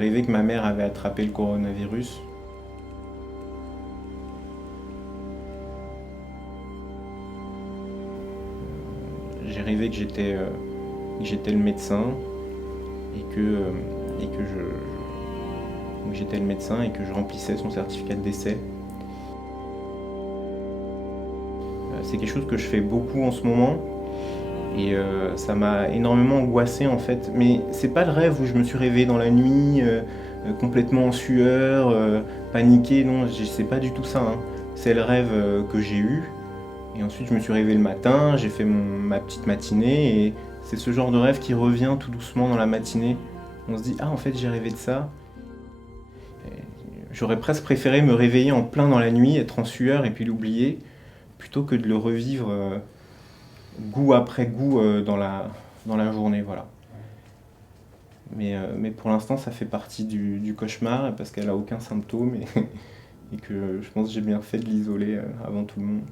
rêvé que ma mère avait attrapé le coronavirus. J'ai rêvé que j'étais le médecin et que je remplissais son certificat de décès. C'est quelque chose que je fais beaucoup en ce moment et ça m'a énormément angoissé en fait. Mais c'est pas le rêve où je me suis réveillé dans la nuit, complètement en sueur, paniqué, non, c'est pas du tout ça, hein. C'est le rêve que j'ai eu. Et ensuite je me suis réveillé le matin, j'ai fait ma petite matinée et c'est ce genre de rêve qui revient tout doucement dans la matinée. On se dit ah en fait j'ai rêvé de ça. Et j'aurais presque préféré me réveiller en plein dans la nuit, être en sueur et puis l'oublier, plutôt que de le revivre goût après goût dans la journée. Voilà. Mais pour l'instant ça fait partie du cauchemar parce qu'elle a aucun symptôme et que je pense que j'ai bien fait de l'isoler avant tout le monde.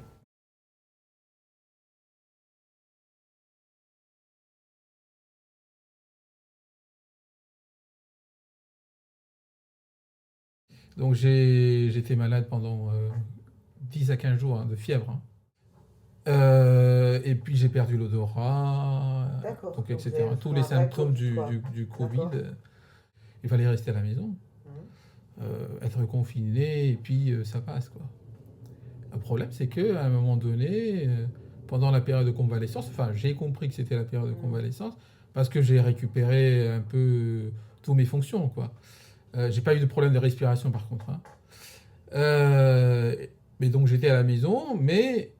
Donc j'étais malade pendant 10 à 15 jours, hein, de fièvre, hein. Et puis j'ai perdu l'odorat, D'accord. donc Donc vous etc. avez Tous fait les un vrai symptômes Covid, quoi. du Covid, D'accord. il fallait rester à la maison, Mhm. être confiné, et puis ça passe, quoi. Le problème, c'est qu'à un moment donné, pendant la période de convalescence, enfin j'ai compris que c'était la période de convalescence, parce que j'ai récupéré un peu toutes mes fonctions, quoi. J'ai pas eu de problème de respiration par contre, hein. Euh, mais donc j'étais à la maison, mais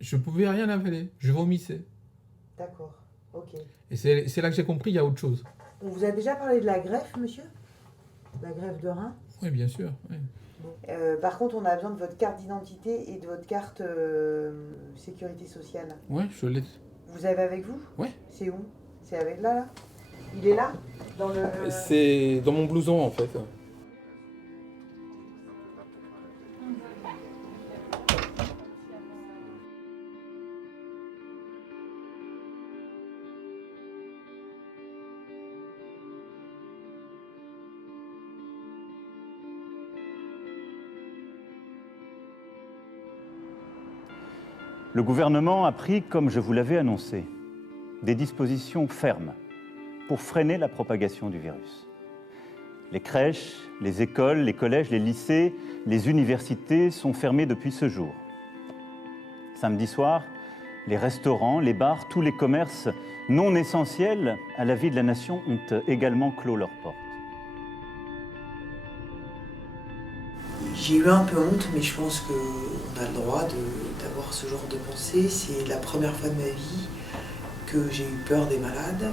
je pouvais rien avaler. Je vomissais. D'accord. Ok. Et c'est là que j'ai compris qu'il y a autre chose. On vous a déjà parlé de la greffe, monsieur? La greffe de rein? Oui, bien sûr. Oui. Bon. Par contre, on a besoin de votre carte d'identité et de votre carte sécurité sociale. Ouais, je l'ai. Vous avez avec vous? Ouais. C'est où? C'est avec là? Il est là? Dans le... C'est dans mon blouson en fait. Le gouvernement a pris, comme je vous l'avais annoncé, des dispositions fermes pour freiner la propagation du virus. Les crèches, les écoles, les collèges, les lycées, les universités sont fermés depuis ce jour. Samedi soir, les restaurants, les bars, tous les commerces non essentiels à la vie de la nation ont également clos leurs portes. J'ai eu un peu honte, mais je pense qu'on a le droit d'avoir ce genre de pensée. C'est la première fois de ma vie que j'ai eu peur des malades,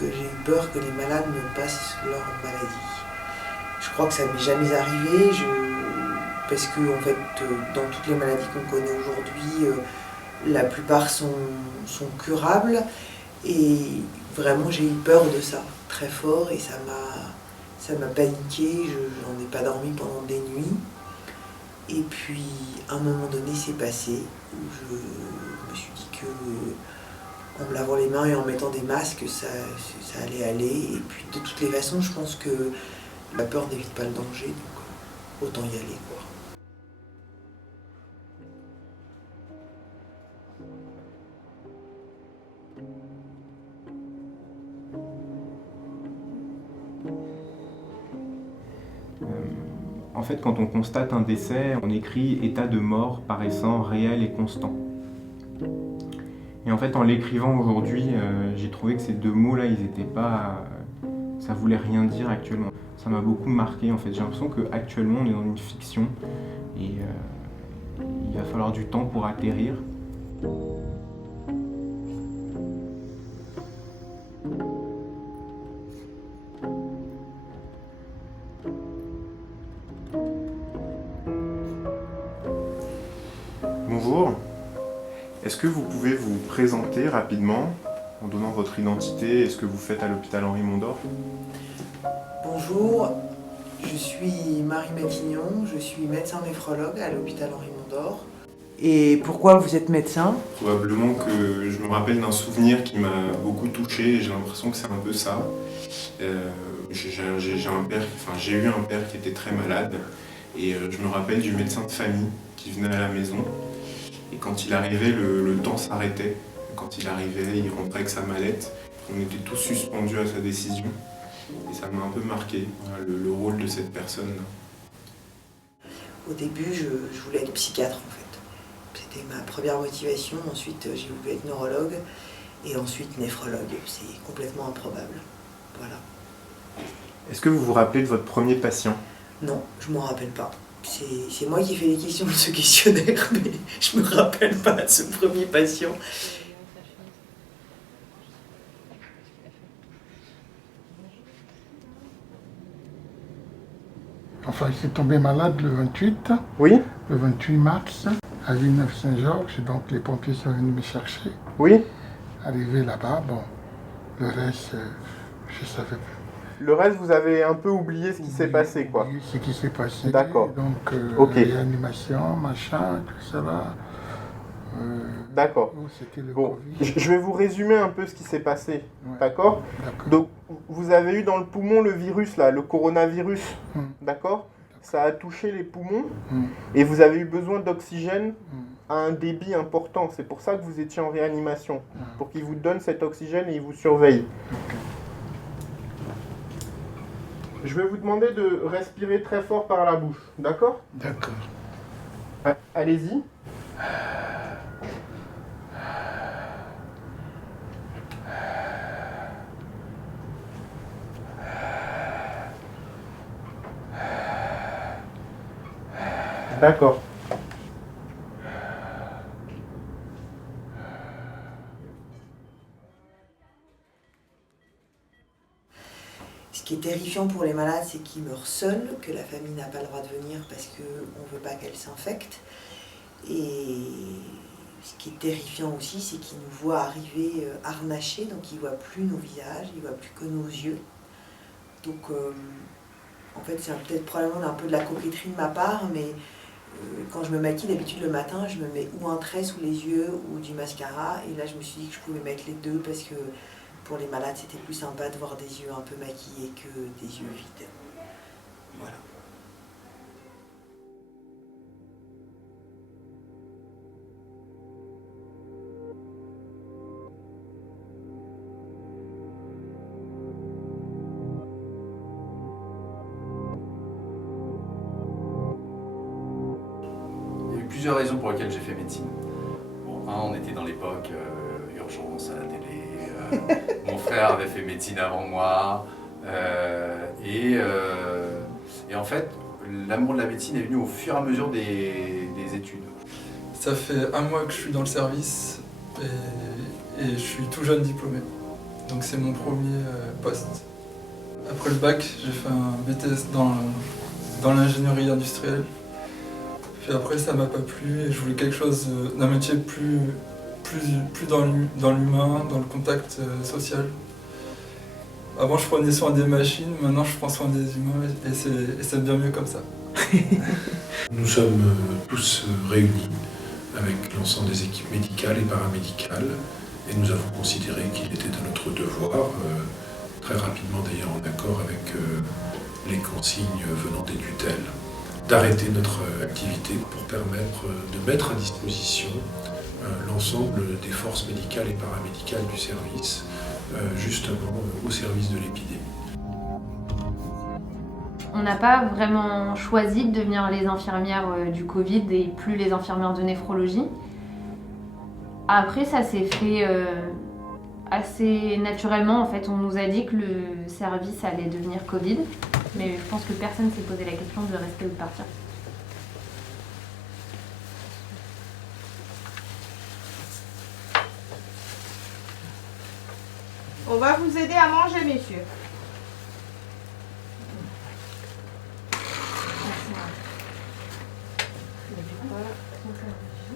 que j'ai eu peur que les malades me passent leur maladie. Je crois que ça m'est jamais arrivé, parce que en fait, dans toutes les maladies qu'on connaît aujourd'hui, la plupart sont curables. Et vraiment, j'ai eu peur de ça, très fort, et ça m'a paniqué. J'en ai pas dormi pendant des nuits. Et puis, à un moment donné, c'est passé, où je me suis dit que en me lavant les mains et en mettant des masques, ça allait aller. Et puis, de toutes les façons, je pense que la peur n'évite pas le danger, donc autant y aller, quoi. En fait, quand on constate un décès, on écrit état de mort paraissant réel et constant. Et en fait, en l'écrivant aujourd'hui, j'ai trouvé que ces deux mots-là, ils étaient pas, ça voulait rien dire actuellement. Ça m'a beaucoup marqué. En fait, j'ai l'impression qu'actuellement, on est dans une fiction et il va falloir du temps pour atterrir. Bonjour, est-ce que vous pouvez vous présenter rapidement en donnant votre identité et ce que vous faites à l'hôpital Henri Mondor? Bonjour, je suis Marie Matignon, je suis médecin néphrologue à l'hôpital Henri Mondor. Et pourquoi vous êtes médecin? Probablement que je me rappelle d'un souvenir qui m'a beaucoup touché et j'ai l'impression que c'est un peu ça. J'ai eu un père qui était très malade et je me rappelle du médecin de famille qui venait à la maison et quand il arrivait, le temps s'arrêtait. Quand il arrivait, il rentrait avec sa mallette. On était tous suspendus à sa décision et ça m'a un peu marqué, voilà, le rôle de cette personne-là. Au début, je voulais être psychiatre en fait. C'était ma première motivation. Ensuite, j'ai voulu être neurologue et ensuite néphrologue. C'est complètement improbable. Voilà. Est-ce que vous vous rappelez de votre premier patient? Non, je m'en rappelle pas. C'est moi qui ai fait les questions de ce questionnaire, mais je me rappelle pas de ce premier patient. Enfin, il s'est tombé malade le 28, Oui, le 28 mars, à Villeneuve-Saint-Georges. Donc les pompiers sont venus me chercher. oui. Arrivé là-bas, bon, le reste, je savais pas. Le reste, vous avez un peu oublié ce qui s'est passé, quoi. Oublié ce qui s'est passé. D'accord. Donc, Ok. réanimation, machin, tout ça là. D'accord. C'était le Bon, Covid. je vais vous résumer un peu ce qui s'est passé, Ouais. d'accord? D'accord. Donc, vous avez eu dans le poumon le virus, là, le coronavirus, d'accord? Ça a touché les poumons et vous avez eu besoin d'oxygène à un débit important. C'est pour ça que vous étiez en réanimation, pour qu'il vous donne cet oxygène et il vous surveille. Ok. Je vais vous demander de respirer très fort par la bouche, d'accord? D'accord. Allez-y. D'accord. Ce qui est terrifiant pour les malades, c'est qu'ils meurent seuls, que la famille n'a pas le droit de venir parce qu'on ne veut pas qu'elle s'infecte. Et ce qui est terrifiant aussi, c'est qu'ils nous voient arriver harnachés, donc ils ne voient plus nos visages, ils ne voient plus que nos yeux. Donc en fait, c'est peut-être probablement un peu de la coquetterie de ma part, mais quand je me maquille d'habitude le matin, je me mets ou un trait sous les yeux ou du mascara. Et là, je me suis dit que je pouvais mettre les deux parce que pour les malades, c'était plus sympa de voir des yeux un peu maquillés que des yeux vides. Voilà. Il y a eu plusieurs raisons pour lesquelles j'ai fait médecine. Bon, on était dans l'époque urgence à la télé. Mon frère avait fait médecine avant moi. Et en fait, l'amour de la médecine est venu au fur et à mesure des études. Ça fait 1 mois que je suis dans le service et je suis tout jeune diplômé. Donc c'est mon premier poste. Après le bac, j'ai fait un BTS dans l'ingénierie industrielle. Puis après, ça m'a pas plu et je voulais quelque chose d'un métier plus dans l'humain, dans le contact social. Avant, je prenais soin des machines, maintenant je prends soin des humains et c'est bien mieux comme ça. Nous sommes tous réunis avec l'ensemble des équipes médicales et paramédicales et nous avons considéré qu'il était de notre devoir, très rapidement d'ailleurs en accord avec les consignes venant des tutelles, d'arrêter notre activité pour permettre de mettre à disposition l'ensemble des forces médicales et paramédicales du service, justement au service de l'épidémie. On n'a pas vraiment choisi de devenir les infirmières du Covid et plus les infirmières de néphrologie. Après, ça s'est fait assez naturellement. En fait, on nous a dit que le service allait devenir Covid, mais je pense que personne ne s'est posé la question de rester ou de partir. On va vous aider à manger, messieurs.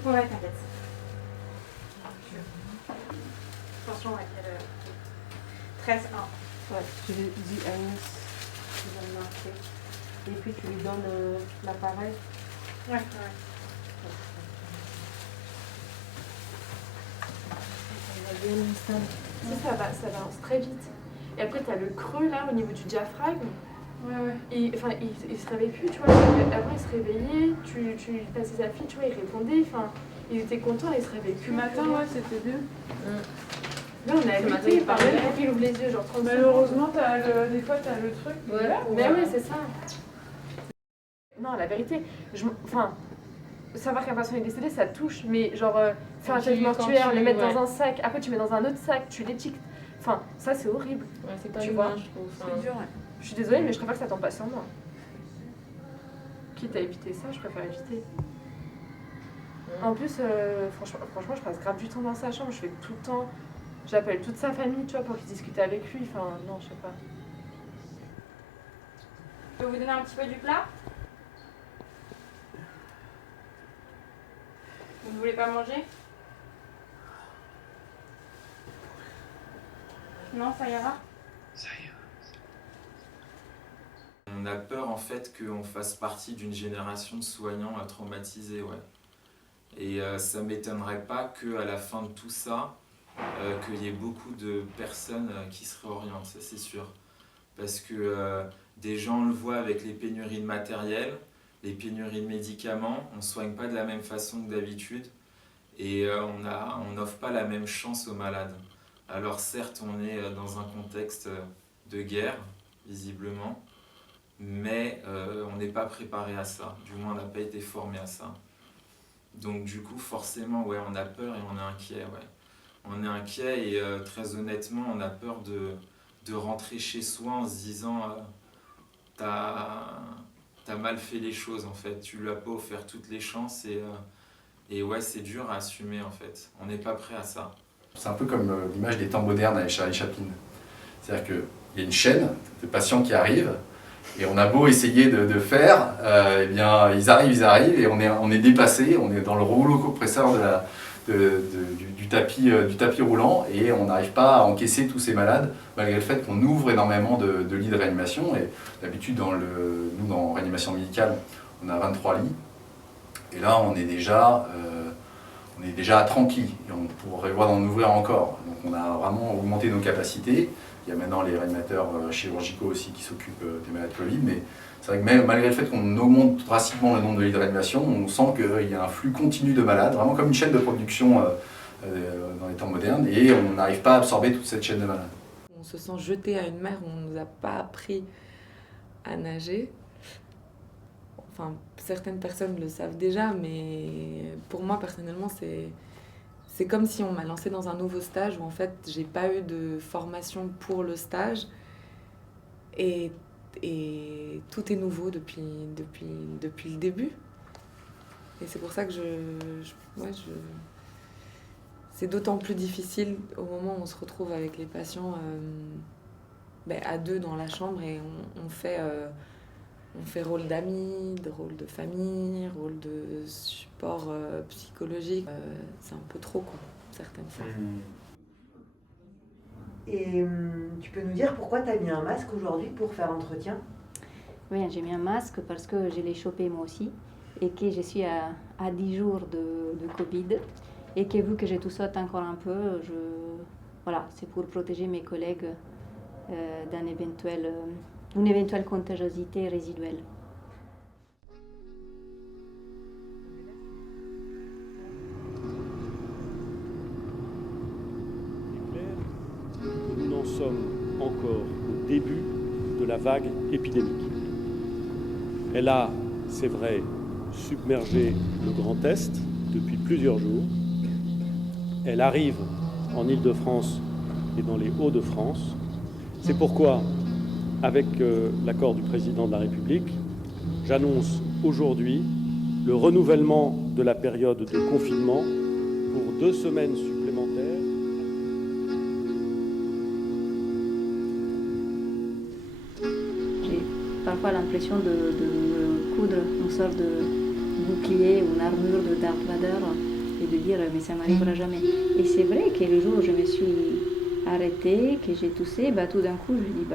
Ouais, t'inquiète. Attention à quelle heure? 13h01. Ouais, tu lui dis à Agnès, tu vas le marquer. Et puis tu lui donnes l'appareil. Ouais. Ça avance très vite. Et après, t'as le creux là au niveau du diaphragme. Et, enfin, il se réveille plus, tu vois. Avant, il se réveillait, tu passais sa fille, tu vois, il répondait. Enfin, il était content, il se réveillait plus. Le matin, c'était bien. Là, on a lutté, il parlait pour qu'il ouvre les yeux, genre 30 Malheureusement, des fois, t'as le truc. Voilà. Mais oui, c'est ça. Non, la vérité, enfin, savoir qu'un patient est décédé, ça touche, mais genre, faire un geste mortuaire, le mettre dans un sac, après tu mets dans un autre sac, tu l'étiquettes. Enfin, ça c'est horrible. Ouais, c'est pas tu humain, vois. je trouve. C'est dur, ouais. Je suis désolée, mais je préfère que ça tombe pas sur moi. Quitte à éviter ça, je préfère éviter. En plus, franchement, je passe grave du temps dans sa chambre, je fais tout le temps. J'appelle toute sa famille, tu vois, pour qu'ils discutent avec lui. Enfin, non, je sais pas. Je peux vous donner un petit peu du plat? Vous ne voulez pas manger? Non, ça ira? Ça ira. On a peur en fait qu'on fasse partie d'une génération de soignants traumatisés, ouais. Et ça m'étonnerait pas qu'à la fin de tout ça, qu'il y ait beaucoup de personnes qui se réorientent, ça c'est sûr. Parce que des gens le voient avec les pénuries de matériel, les pénuries de médicaments, on ne soigne pas de la même façon que d'habitude et on n'offre pas la même chance aux malades. Alors certes, on est dans un contexte de guerre, visiblement, mais on n'est pas préparé à ça, du moins on n'a pas été formé à ça. Donc du coup, forcément, ouais, on a peur et on est inquiet. Ouais. On est inquiet et très honnêtement, on a peur de rentrer chez soi en se disant t'as mal fait les choses en fait, tu lui as pas offert toutes les chances et ouais, c'est dur à assumer en fait. On n'est pas prêt à ça. C'est un peu comme l'image des temps modernes avec Charlie Chaplin. C'est-à-dire qu'il y a une chaîne de patients qui arrivent et on a beau essayer de faire, eh bien ils arrivent et on est dépassé, on est dans le rouleau compresseur du tapis roulant et on n'arrive pas à encaisser tous ces malades malgré le fait qu'on ouvre énormément de lits de réanimation. Et d'habitude, nous dans réanimation médicale, on a 23 lits et là on est déjà à 30 lits et on pourrait voir d'en ouvrir encore. Donc on a vraiment augmenté nos capacités. Il y a maintenant les réanimateurs chirurgicaux aussi qui s'occupent des malades Covid, mais c'est vrai que malgré le fait qu'on augmente drastiquement le nombre de lits de réanimation, on sent qu'il y a un flux continu de malades, vraiment comme une chaîne de production dans les temps modernes, et on n'arrive pas à absorber toute cette chaîne de malades. On se sent jeté à une mer où on ne nous a pas appris à nager. Enfin, certaines personnes le savent déjà, mais pour moi personnellement, c'est comme si on m'a lancé dans un nouveau stage où en fait j'ai pas eu de formation pour le stage et tout est nouveau depuis le début. Et c'est pour ça que c'est d'autant plus difficile au moment où on se retrouve avec les patients à deux dans la chambre et on fait rôle d'amis, rôle de famille, rôle de support psychologique. C'est un peu trop, quoi, certaines fois. Et tu peux nous dire pourquoi tu as mis un masque aujourd'hui pour faire l'entretien? Oui, j'ai mis un masque parce que je l'ai chopé moi aussi et que je suis à 10 jours de Covid et que vu que je tousse encore un peu, voilà, c'est pour protéger mes collègues d'une éventuelle contagiosité résiduelle. Nous n'en sommes encore au début de la vague épidémique. Elle a, c'est vrai, submergé le Grand Est depuis plusieurs jours. Elle arrive en Île-de-France et dans les Hauts-de-France. C'est pourquoi, avec l'accord du président de la République, j'annonce aujourd'hui le renouvellement de la période de confinement pour 2 semaines supplémentaires. J'ai parfois l'impression de me coudre une sorte de bouclier ou une armure de Darth Vader et de dire mais ça m'arrivera jamais. Et c'est vrai que le jour où je me suis arrêtée, que j'ai toussé, tout d'un coup je me dis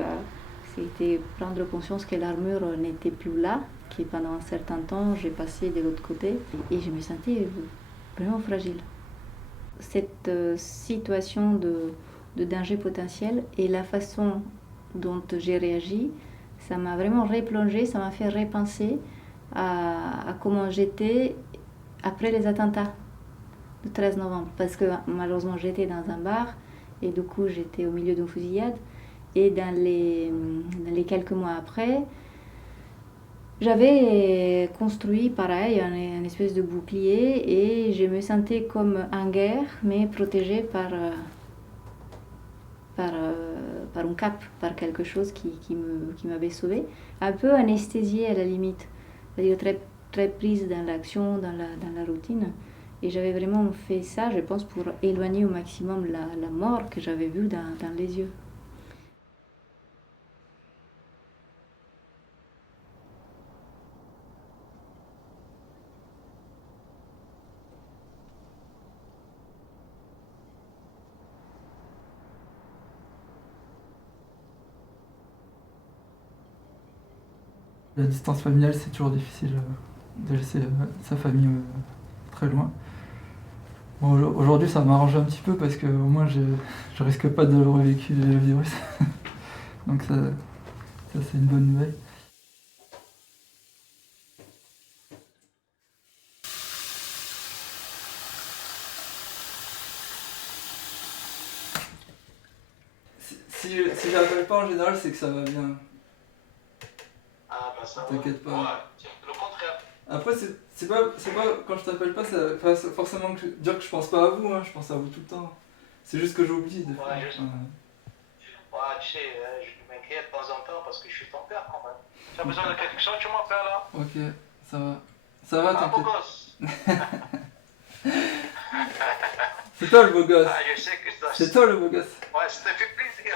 c'était prendre conscience que l'armure n'était plus là, que pendant un certain temps j'ai passé de l'autre côté et je me sentais vraiment fragile. Cette situation de danger potentiel et la façon dont j'ai réagi, ça m'a vraiment replongé, ça m'a fait repenser à comment j'étais après les attentats du 13 novembre. Parce que malheureusement j'étais dans un bar et du coup j'étais au milieu d'une fusillade. Et dans les quelques mois après, j'avais construit pareil une espèce de bouclier et je me sentais comme en guerre mais protégée par un cap, par quelque chose qui m'avait sauvée, un peu anesthésiée à la limite, c'est-à-dire très, très prise dans l'action, dans la routine. Et j'avais vraiment fait ça, je pense, pour éloigner au maximum la mort que j'avais vue dans les yeux. La distance familiale, c'est toujours difficile de laisser sa famille très loin. Bon, aujourd'hui, ça m'arrange un petit peu parce que au moins, je risque pas de revécu le virus. Donc ça c'est une bonne nouvelle. Si j'appelle pas en général, c'est que ça va bien. Ah bah ça T'inquiète pas. Ouais, le contraire. Après, c'est pas quand je t'appelle pas, ça veut pas forcément dire que je pense pas à vous, hein, je pense à vous tout le temps. C'est juste que j'oublie des fois. Ouais, tu sais, je m'inquiète de temps en temps parce que je suis ton père quand même. Tu as besoin de quelque chose, tu m'appelles là. Ok, ça va. Ça va, Un beau t'inquiète. gosse. C'est toi le beau gosse. Ah, je sais que ça. C'est toi le beau gosse. Ouais, ça te fait plaisir.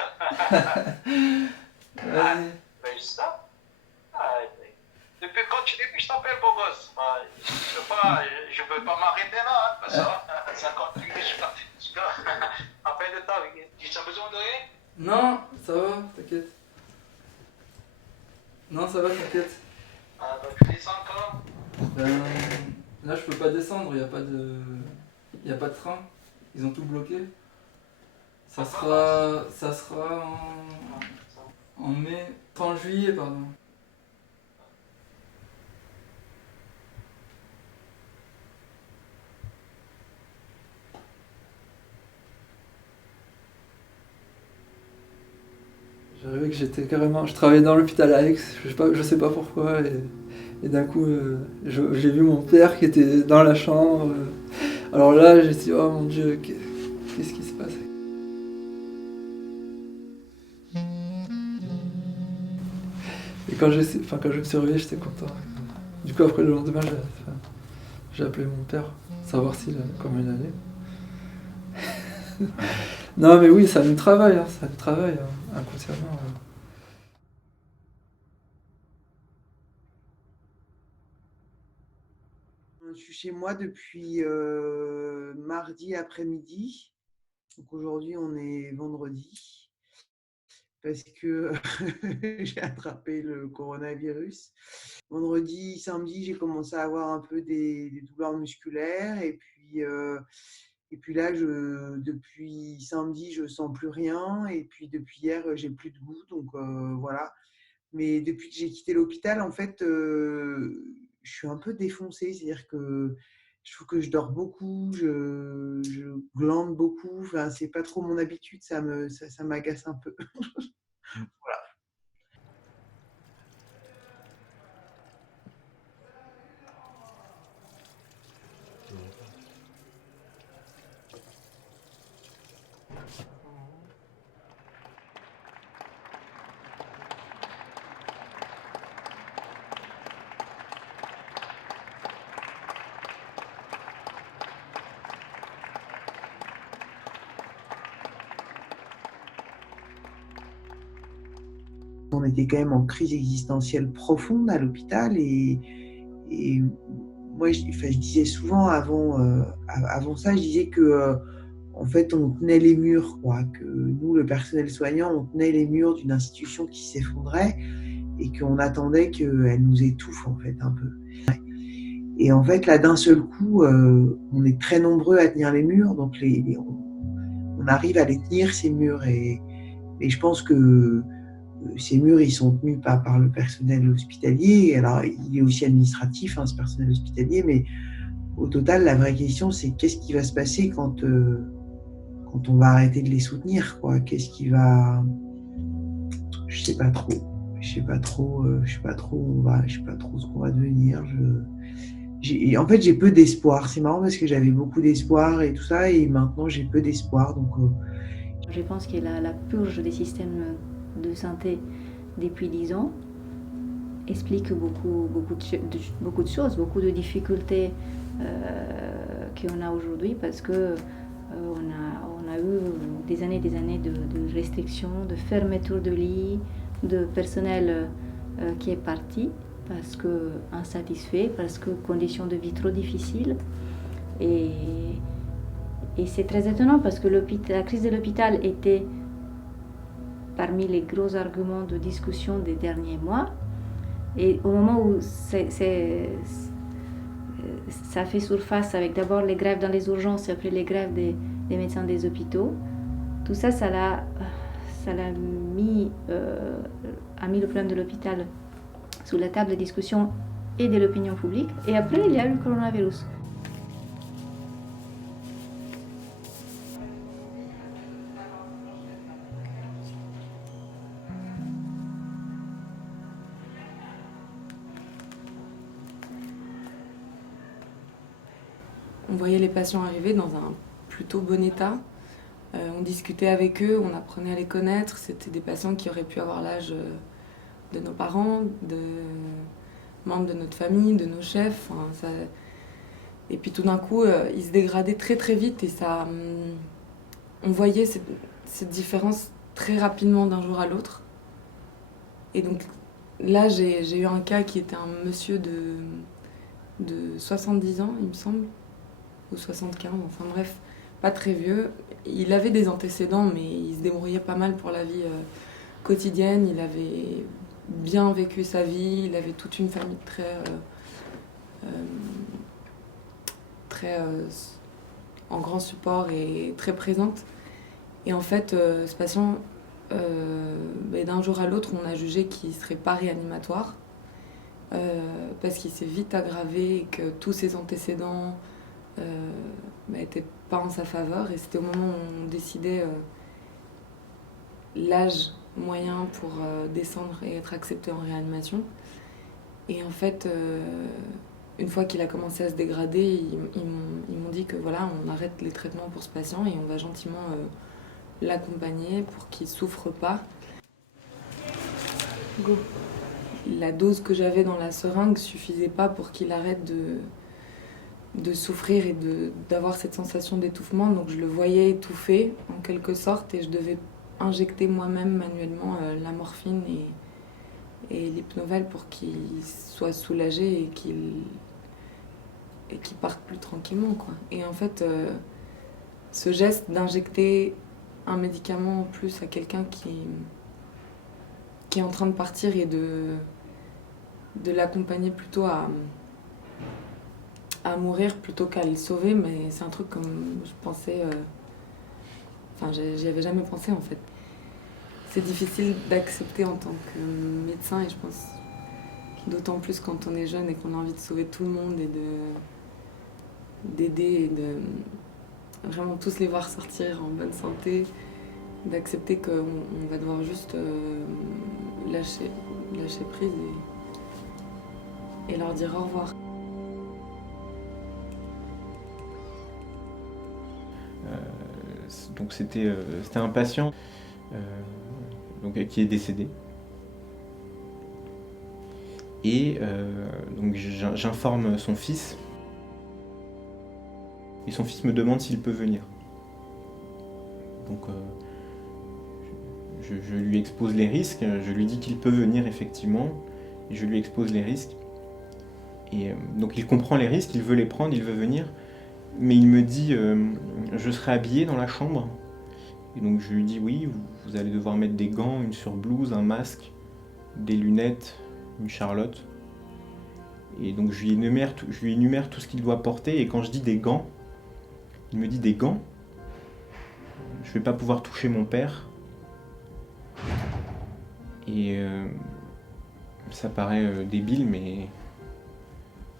Vas-y. Ben ça. Ah, depuis quand tu dis que je t'appelle beau gosse, je veux pas m'arrêter là, hein, parce que ça continue jusqu'à la fin de ta vie. Tu as besoin de rien? Non, ça va, t'inquiète. Non, ça va, t'inquiète. Ah, donc tu descends quand? Là, je peux pas descendre, il y a pas de train. Ils ont tout bloqué. Ça sera en mai, 30 juillet, pardon. J'arrivais que j'étais carrément... Je travaillais dans l'hôpital à Aix, je sais pas pourquoi, et d'un coup, j'ai vu mon père qui était dans la chambre. Alors là, j'ai dit, oh mon Dieu, qu'est-ce qui se passe? Et quand je me suis réveillé, j'étais content. Du coup, après le lendemain, j'ai appelé mon père, savoir comment il allait. Non, mais oui, ça nous travaille, inconsciemment. Je suis chez moi depuis mardi après-midi. Donc aujourd'hui, on est vendredi. Parce que j'ai attrapé le coronavirus. Vendredi, samedi, j'ai commencé à avoir un peu des douleurs musculaires. Et puis là, depuis samedi, je sens plus rien. Et puis depuis hier, j'ai plus de goût. Donc voilà. Mais depuis que j'ai quitté l'hôpital, en fait, je suis un peu défoncée. C'est-à-dire que je trouve que je dors beaucoup, je glande beaucoup. Enfin, c'est pas trop mon habitude. Ça m'agace un peu. Voilà. On était quand même en crise existentielle profonde à l'hôpital et moi je disais souvent avant ça, je disais que en fait on tenait les murs, quoi, que nous le personnel soignant on tenait les murs d'une institution qui s'effondrait et qu'on attendait qu'elle nous étouffe en fait un peu. Et en fait, là, d'un seul coup, on est très nombreux à tenir les murs, donc on arrive à les tenir, ces murs. Et je pense que ces murs, ils sont tenus pas par le personnel hospitalier. Alors, il est aussi administratif, ce personnel hospitalier, mais au total, la vraie question, c'est qu'est-ce qui va se passer quand on va arrêter de les soutenir, quoi. Qu'est-ce qui va... Je sais pas trop ce qu'on va devenir. En fait, j'ai peu d'espoir. C'est marrant parce que j'avais beaucoup d'espoir et tout ça, et maintenant j'ai peu d'espoir. Donc, je pense que la purge des systèmes de santé depuis 10 ans explique beaucoup de choses, beaucoup de difficultés qu'on a aujourd'hui, parce que on a eu des années de restrictions, de fermeture de lits, de personnel qui est parti parce que insatisfait, parce que conditions de vie trop difficiles. Et c'est très étonnant parce que la crise de l'hôpital était parmi les gros arguments de discussion des derniers mois. Et au moment où ça fait surface avec d'abord les grèves dans les urgences et après les grèves des médecins des hôpitaux, tout ça, a mis le problème de l'hôpital sous la table de discussion et de l'opinion publique. Et après, il y a eu le coronavirus. On voyait les patients arriver dans un plutôt bon état. On discutait avec eux, on apprenait à les connaître. C'était des patients qui auraient pu avoir l'âge de nos parents, de membres de notre famille, de nos chefs. Et puis tout d'un coup, ils se dégradaient très très vite et on voyait cette différence très rapidement d'un jour à l'autre. Et donc là, j'ai eu un cas qui était un monsieur de 70 ans, il me semble, ou 75, enfin bref, pas très vieux. Il avait des antécédents, mais il se débrouillait pas mal pour la vie quotidienne. Il avait bien vécu sa vie, il avait toute une famille très en grand support et très présente. Et en fait, ce patient, d'un jour à l'autre, on a jugé qu'il ne serait pas réanimatoire parce qu'il s'est vite aggravé et que tous ses antécédents n'étaient pas en sa faveur. Et c'était au moment où on décidait l'âge moyen pour descendre et être accepté en réanimation. Et en fait, une fois qu'il a commencé à se dégrader, ils m'ont dit que voilà, on arrête les traitements pour ce patient et on va gentiment l'accompagner pour qu'il ne souffre pas. Go. La dose que j'avais dans la seringue suffisait pas pour qu'il arrête de souffrir et d'avoir cette sensation d'étouffement. Donc je le voyais étouffer en quelque sorte et je devais injecter moi-même manuellement la morphine et l'hypnoval pour qu'il soit soulagé et qu'il parte plus tranquillement, quoi. Et en fait, ce geste d'injecter un médicament en plus à quelqu'un qui est en train de partir et de l'accompagner plutôt à mourir plutôt qu'à le sauver, mais c'est un truc comme je pensais... j'y avais jamais pensé en fait. C'est difficile d'accepter en tant que médecin et je pense d'autant plus quand on est jeune et qu'on a envie de sauver tout le monde et d'aider et de vraiment tous les voir sortir en bonne santé, d'accepter qu'on va devoir juste lâcher prise et leur dire au revoir. Donc c'était un patient qui est décédé. Et donc j'informe son fils. Et son fils me demande s'il peut venir. Donc je lui expose les risques. Je lui dis qu'il peut venir effectivement. Et je lui expose les risques. Et donc il comprend les risques, il veut les prendre, il veut venir. Mais il me dit je serai habillé dans la chambre. Et donc je lui dis oui, vous allez devoir mettre des gants, une surblouse, un masque, des lunettes, une charlotte. Et donc je lui énumère tout ce qu'il doit porter, et quand je dis des gants, il me dit des gants. Je vais pas pouvoir toucher mon père. Et ça paraît débile, mais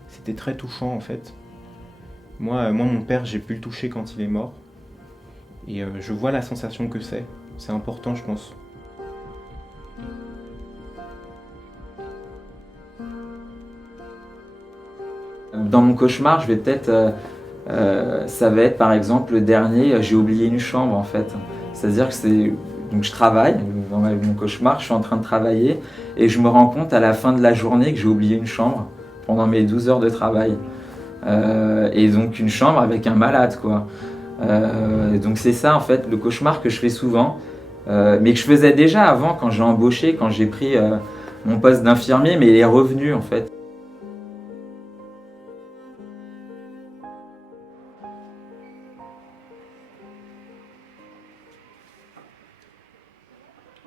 c'était très touchant en fait. Moi, mon père, j'ai pu le toucher quand il est mort. Et je vois la sensation que c'est. C'est important, je pense. Dans mon cauchemar, je vais peut-être... ça va être par exemple le dernier, j'ai oublié une chambre en fait. C'est-à-dire que c'est... Donc je travaille, dans mon cauchemar, je suis en train de travailler et je me rends compte à la fin de la journée que j'ai oublié une chambre pendant mes 12 heures de travail. Et donc une chambre avec un malade quoi. Donc c'est ça en fait le cauchemar que je fais souvent, mais que je faisais déjà avant quand j'ai embauché, quand j'ai pris mon poste d'infirmier, mais il est revenu en fait.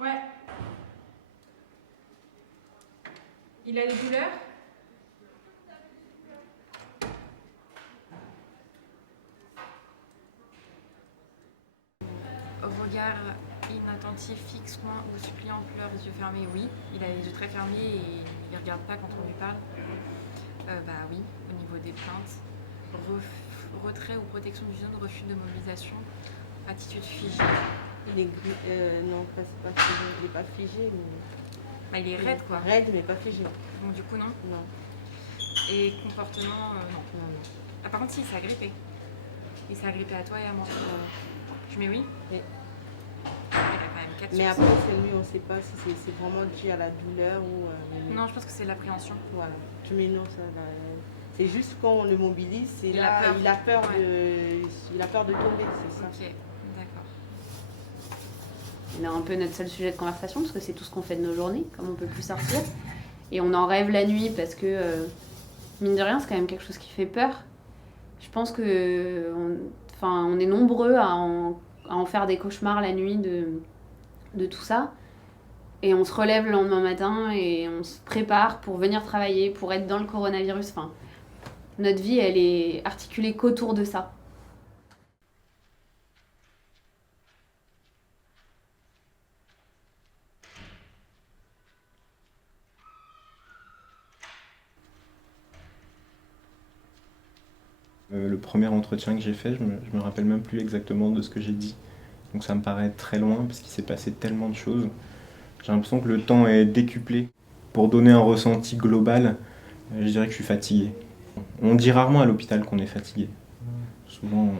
Ouais. Il a des douleurs? Regard inattentif, fixe, loin ou suppliant, pleure, les yeux fermés, oui. Il a les yeux très fermés et il ne regarde pas quand on lui parle. Bah oui, au niveau des plaintes. Retrait ou protection du zone, refus de mobilisation, attitude figée. Il est non, pas figé, il n'est pas figé. Mais... Bah, il est raide quoi. Raide mais pas figé. Donc du coup non. Non. Et comportement, non. Ah par contre si, il s'est agrippé. Il s'est agrippé à toi et à moi. Je mets oui. Oui. Il a quand même 4 Mais sur après, 5. c'est lui, on ne sait pas si c'est vraiment dû à la douleur ou... Non, je pense que c'est l'appréhension. Voilà. Tu mets non, ça... C'est juste quand on le mobilise, c'est là, il a peur de tomber, c'est ça. Ok, d'accord. C'est un peu notre seul sujet de conversation, parce que c'est tout ce qu'on fait de nos journées, comme on peut plus sortir. Et on en rêve la nuit, parce que, mine de rien, c'est quand même quelque chose qui fait peur. Je pense que... on est nombreux à en faire des cauchemars la nuit de tout ça. Et on se relève le lendemain matin et on se prépare pour venir travailler, pour être dans le coronavirus. Enfin, notre vie, elle est articulée qu'autour de ça. Le premier entretien que j'ai fait, je me rappelle même plus exactement de ce que j'ai dit. Donc ça me paraît très loin parce qu'il s'est passé tellement de choses. J'ai l'impression que le temps est décuplé. Pour donner un ressenti global, je dirais que je suis fatigué. On dit rarement à l'hôpital qu'on est fatigué. Souvent,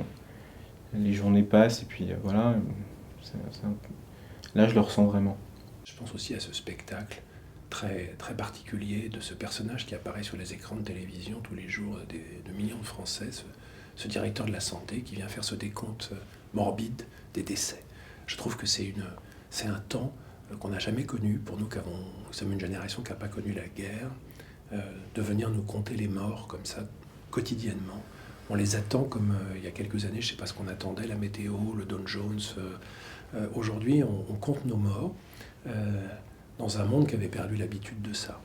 les journées passent et puis voilà. Là, je le ressens vraiment. Je pense aussi à ce spectacle très, très particulier de ce personnage qui apparaît sur les écrans de télévision tous les jours de millions de Français, ce directeur de la santé qui vient faire ce décompte morbide des décès. Je trouve que c'est un temps qu'on n'a jamais connu, pour nous qui sommes une génération qui n'a pas connu la guerre, de venir nous compter les morts comme ça, quotidiennement. On les attend comme il y a quelques années, je ne sais pas ce qu'on attendait, la météo, le Dow Jones. Aujourd'hui, on compte nos morts dans un monde qui avait perdu l'habitude de ça.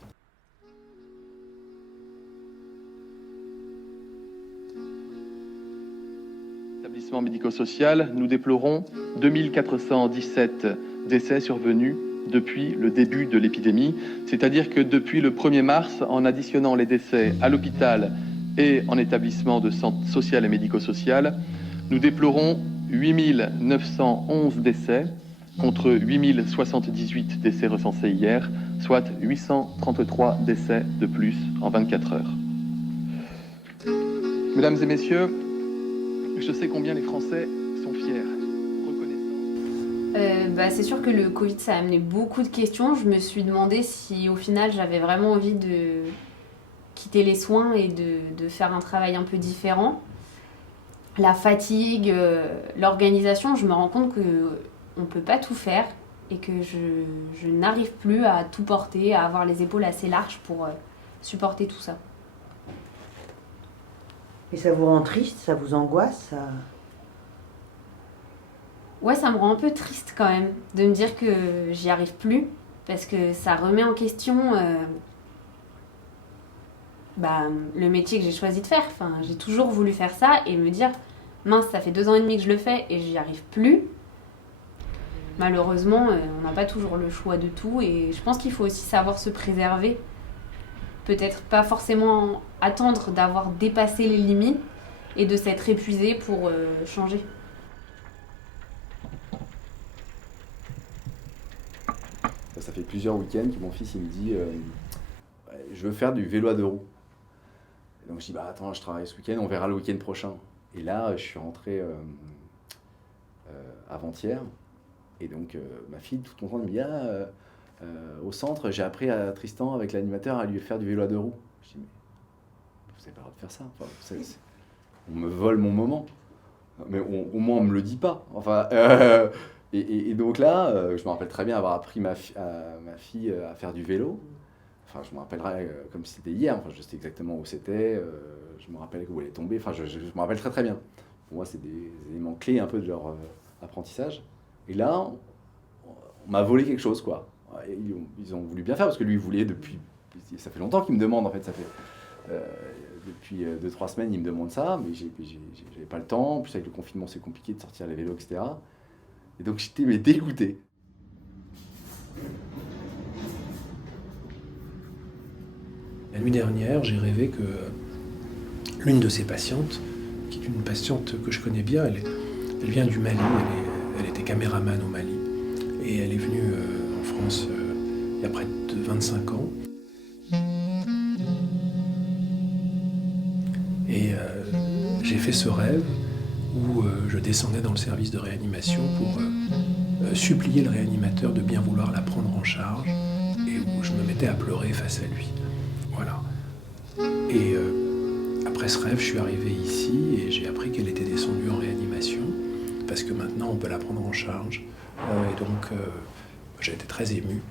Établissement médico-social, nous déplorons 2417 décès survenus depuis le début de l'épidémie, c'est-à-dire que depuis le 1er mars, en additionnant les décès à l'hôpital et en établissement de santé sociale et médico-social, nous déplorons 8911 décès contre 8078 décès recensés hier, soit 833 décès de plus en 24 heures. Mesdames et messieurs, je sais combien les Français sont fiers. C'est sûr que le Covid, ça a amené beaucoup de questions. Je me suis demandé si au final j'avais vraiment envie de quitter les soins et de faire un travail un peu différent. La fatigue, l'organisation, je me rends compte qu'on ne peut pas tout faire et que je n'arrive plus à tout porter, à avoir les épaules assez larges pour supporter tout ça. Et ça vous rend triste, ça vous angoisse ça... Ouais, ça me rend un peu triste quand même de me dire que j'y arrive plus parce que ça remet en question le métier que j'ai choisi de faire. Enfin, j'ai toujours voulu faire ça et me dire mince, ça fait 2 ans et demi que je le fais et j'y arrive plus. Malheureusement, on n'a pas toujours le choix de tout et je pense qu'il faut aussi savoir se préserver. Peut-être pas forcément attendre d'avoir dépassé les limites et de s'être épuisé pour changer. Ça fait plusieurs week-ends que mon fils il me dit je veux faire du vélo à 2 roues. Et donc je dis bah attends, je travaille ce week-end, on verra le week-end prochain. Et là je suis rentré avant-hier et donc ma fille toute contente me dit au centre j'ai appris à Tristan avec l'animateur à lui faire du vélo à 2 roues. Je dis mais vous avez pas le droit de faire ça. Enfin, on me vole mon moment. Mais au moins on me le dit pas. Enfin et donc là, je me rappelle très bien avoir appris ma fille à faire du vélo. Enfin, je me rappellerai comme si c'était hier. Enfin, je sais exactement où c'était. Je me rappelle où elle est tombée. Enfin, je me rappelle très très bien. Pour moi, c'est des éléments clés un peu de leur apprentissage. Et là, on m'a volé quelque chose, quoi. Et ils ont voulu bien faire parce que lui, il voulait depuis. Ça fait longtemps qu'il me demande, en fait. Ça fait depuis 2-3 semaines, il me demande ça, mais j'avais pas le temps. En plus, avec le confinement, c'est compliqué de sortir les vélos, etc. Et donc j'étais dégoûté. La nuit dernière, j'ai rêvé que l'une de ces patientes, qui est une patiente que je connais bien, elle vient du Mali, elle était caméraman au Mali. Et elle est venue en France il y a près de 25 ans. Et j'ai fait ce rêve où je descendais dans le service de réanimation pour supplier le réanimateur de bien vouloir la prendre en charge et où je me mettais à pleurer face à lui. Voilà. Et après ce rêve, je suis arrivé ici et j'ai appris qu'elle était descendue en réanimation parce que maintenant on peut la prendre en charge. Et donc j'ai été très ému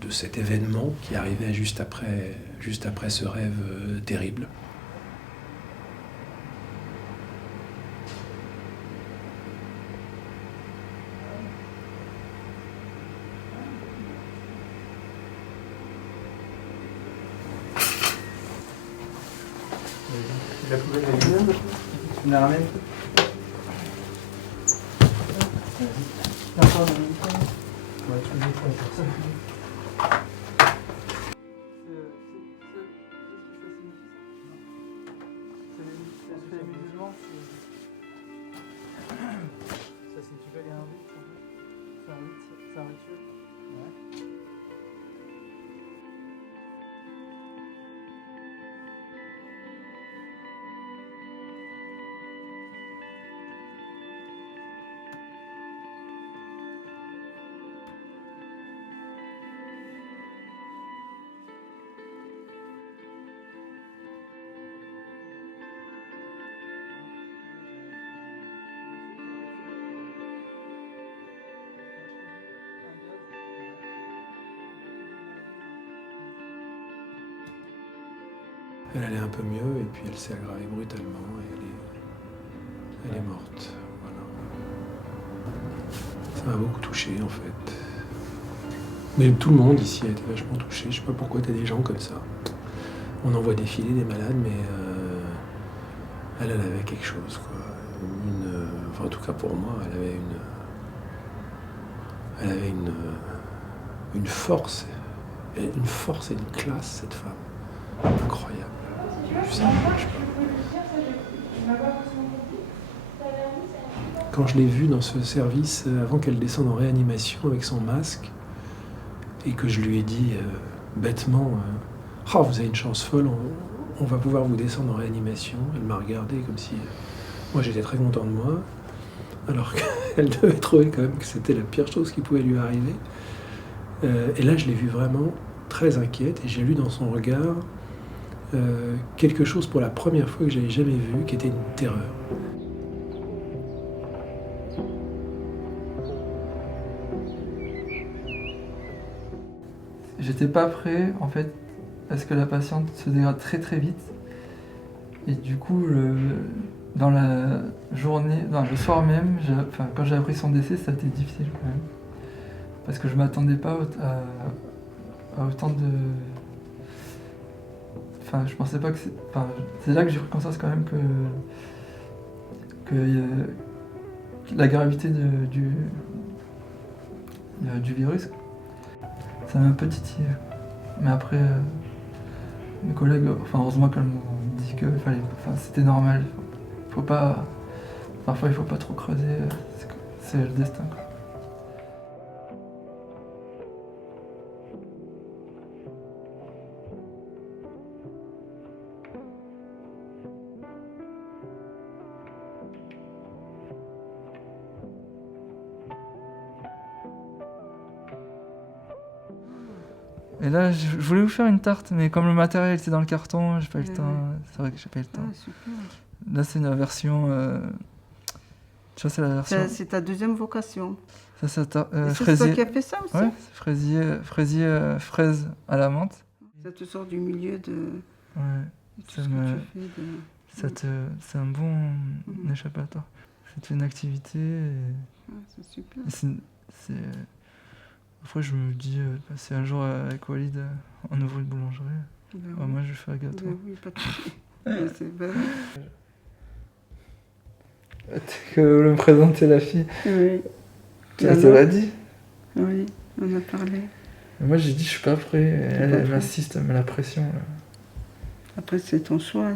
de cet événement qui arrivait juste après ce rêve terrible. La poubelle est vide. Tu me la ramènes? D'accord, ouais, tu me dis ça. Ça signifie qu'il y a un rite, c'est un rituel. Ouais. Elle allait un peu mieux et puis elle s'est aggravée brutalement et elle est morte. Voilà. Ça m'a beaucoup touché en fait. Mais tout le monde ici a été vachement touché. Je sais pas pourquoi t'as des gens comme ça. On en voit défiler des malades, mais elle avait quelque chose, quoi. Enfin, en tout cas pour moi, elle avait une force et une classe, cette femme. Incroyable. Quand je l'ai vue dans ce service, avant qu'elle descende en réanimation avec son masque, et que je lui ai dit bêtement oh, vous avez une chance folle, on va pouvoir vous descendre en réanimation. Elle m'a regardé comme si moi j'étais très content de moi, alors qu'elle devait trouver quand même que c'était la pire chose qui pouvait lui arriver. Et là je l'ai vue vraiment très inquiète et j'ai lu dans son regard quelque chose pour la première fois que j'avais jamais vu, qui était une terreur. J'étais pas prêt en fait parce que la patiente se dégrade très très vite et du coup dans la journée, le soir même, quand j'ai appris son décès, ça a été difficile quand même parce que je m'attendais pas à autant de Enfin, je pensais pas que c'est... Enfin, c'est là que j'ai pris conscience quand même que la gravité du virus, ça m'a un peu titillé. Mais après, mes collègues, enfin heureusement qu'elles m'ont dit que c'était normal. Faut pas... Parfois il faut pas trop creuser, c'est le destin, quoi. Et là, je voulais vous faire une tarte, mais comme le matériel était dans le carton, j'ai pas eu le temps. C'est vrai que j'ai pas eu le temps. Ah, super. Là, c'est une version. Tu vois, c'est la version. C'est ta deuxième vocation. Ça, c'est c'est toi qui as fait ça aussi? Ouais, c'est fraise à la menthe. Ça te sort du milieu de. Ouais. C'est un bon échappatoire. C'est une activité. C'est super. Après, je me dis, si un jour avec Walid, on ouvre une boulangerie, moi je fais un gâteau. Oui, pas de souci. C'est bien. Tu veux me présenter la fille? Oui. Tu l'as dit? Oui, on a parlé. Moi j'ai dit, je suis pas prêt. Elle m'assiste, elle met la pression. Là. Après, c'est ton choix.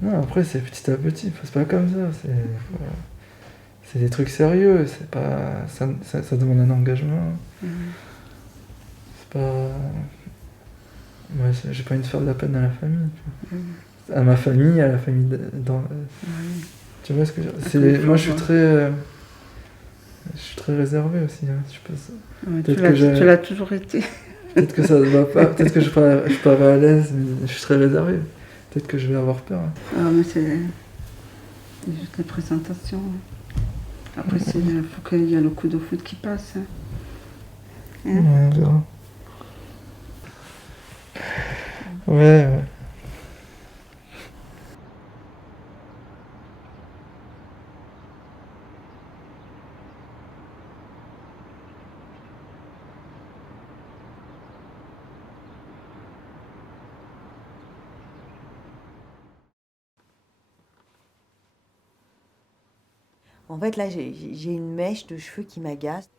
Non, après, c'est petit à petit. C'est pas comme ça. C'est des trucs sérieux, c'est pas. Ça demande un engagement. C'est pas. Moi, j'ai pas envie de faire de la peine à la famille. À ma famille, à la famille Tu vois ce que je veux dire? Moi, je suis très réservé aussi, hein, je pense. Tu l'as toujours été. Peut-être que ça ne va pas, peut-être que je parais à l'aise, mais je suis très réservé. Peut-être que je vais avoir peur. Ah, mais c'est juste les présentations. Après, il faut qu'il y ait le coup de foot qui passe. Hein. Ouais, on verra. Ouais. En fait, là, j'ai une mèche de cheveux qui m'agace.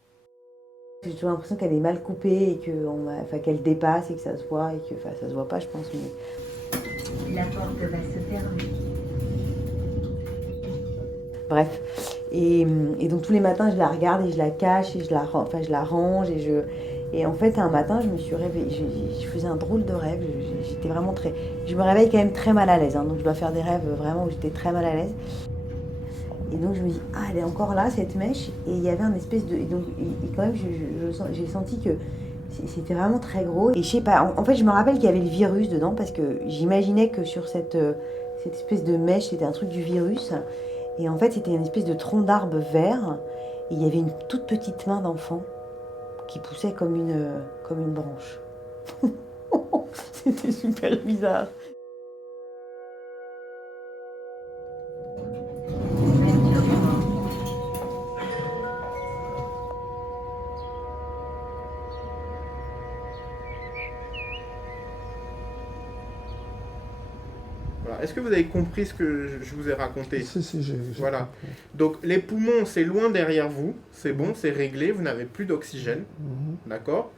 J'ai toujours l'impression qu'elle est mal coupée et qu'elle dépasse et que ça se voit et que, ça se voit pas, je pense. Mais... La porte va se fermer. Bref. Et donc tous les matins, je la regarde et je la cache et je la range et en fait, un matin, je me suis réveillée, je faisais un drôle de rêve. J'étais vraiment très... Je me réveille quand même très mal à l'aise, hein, donc je dois faire des rêves vraiment où j'étais très mal à l'aise. Et donc je me dis, elle est encore là, cette mèche. Et il y avait un espèce de... Et quand même, j'ai senti que c'était vraiment très gros. Et je sais pas, en fait, je me rappelle qu'il y avait le virus dedans, parce que j'imaginais que sur cette espèce de mèche, c'était un truc du virus. Et en fait, c'était une espèce de tronc d'arbre vert. Et il y avait une toute petite main d'enfant qui poussait comme une branche. C'était super bizarre. Est-ce que vous avez compris ce que je vous ai raconté? Si, j'ai voilà. compris. Donc les poumons, c'est loin derrière vous, c'est bon, c'est réglé, vous n'avez plus d'oxygène, d'accord?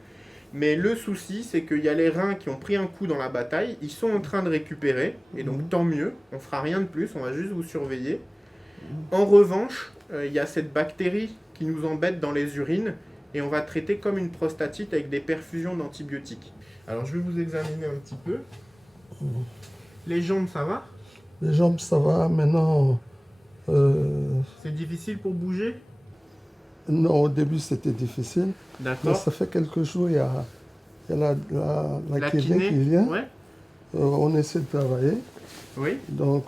Mais le souci, c'est qu'il y a les reins qui ont pris un coup dans la bataille, ils sont en train de récupérer, et donc tant mieux, on fera rien de plus, on va juste vous surveiller. En revanche, il y a cette bactérie qui nous embête dans les urines, et on va traiter comme une prostatite avec des perfusions d'antibiotiques. Alors je vais vous examiner un petit peu. Les jambes, ça va? Les jambes, ça va. Maintenant... C'est difficile pour bouger? Non, au début, c'était difficile. D'accord. Mais ça fait quelques jours, il y a la kiné qui vient. Ouais. On essaie de travailler. Oui. Donc,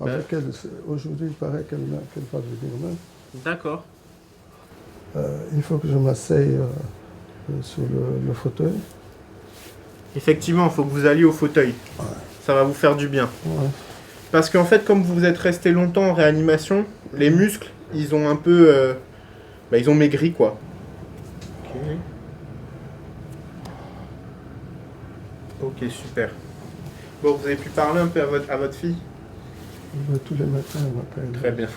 avec elle, aujourd'hui, il paraît qu'elle va venir même. D'accord. Il faut que je m'asseye sur le fauteuil. Effectivement, il faut que vous alliez au fauteuil. Ouais. Ça va vous faire du bien. Ouais. Parce qu'en fait, comme vous êtes resté longtemps en réanimation, les muscles, ils ont un peu... ils ont maigri, quoi. Okay. Ok, super. Bon, vous avez pu parler un peu à votre fille? Tous les matins, elle m'appelle. Très bien.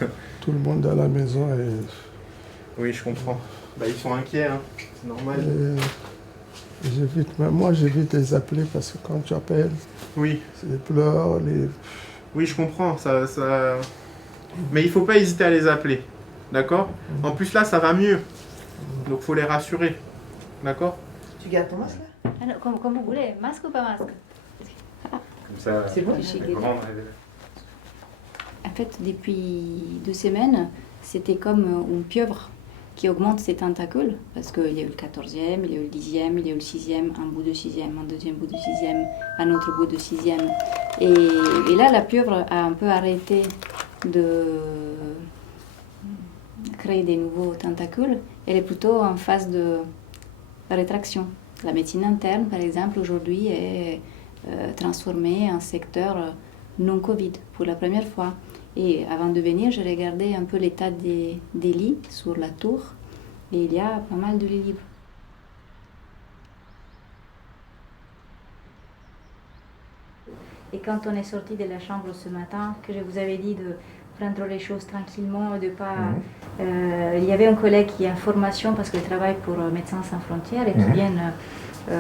Tout le monde à la maison et... Oui, je comprends. Bah, ils sont inquiets, hein. C'est normal. Moi, j'évite de les appeler parce que quand tu appelles, oui. c'est les pleurs, les... Oui, je comprends. Mais il faut pas hésiter à les appeler. D'accord? En plus, là, ça va mieux. Donc, faut les rassurer. D'accord? Tu gardes ton masque là? Ah non, comme vous voulez, masque ou pas masque? Comme ça, c'est bon. En fait, depuis 2 semaines, c'était comme une pieuvre qui augmente ses tentacules, parce qu'il y a eu le 14e, il y a eu le 10e, il y a eu le 6e, un bout de 6e, un deuxième bout de 6e, un autre bout de 6e. Et là, la pieuvre a un peu arrêté de créer des nouveaux tentacules. Elle est plutôt en phase de rétraction. La médecine interne, par exemple, aujourd'hui est transformée en secteur non-Covid pour la première fois. Et avant de venir, j'ai regardé un peu l'état des lits sur la tour et il y a pas mal de lits libres. Et quand on est sorti de la chambre ce matin, que je vous avais dit de prendre les choses tranquillement, de pas... il y avait un collègue qui est en formation parce qu'il travaille pour Médecins Sans Frontières et qui vient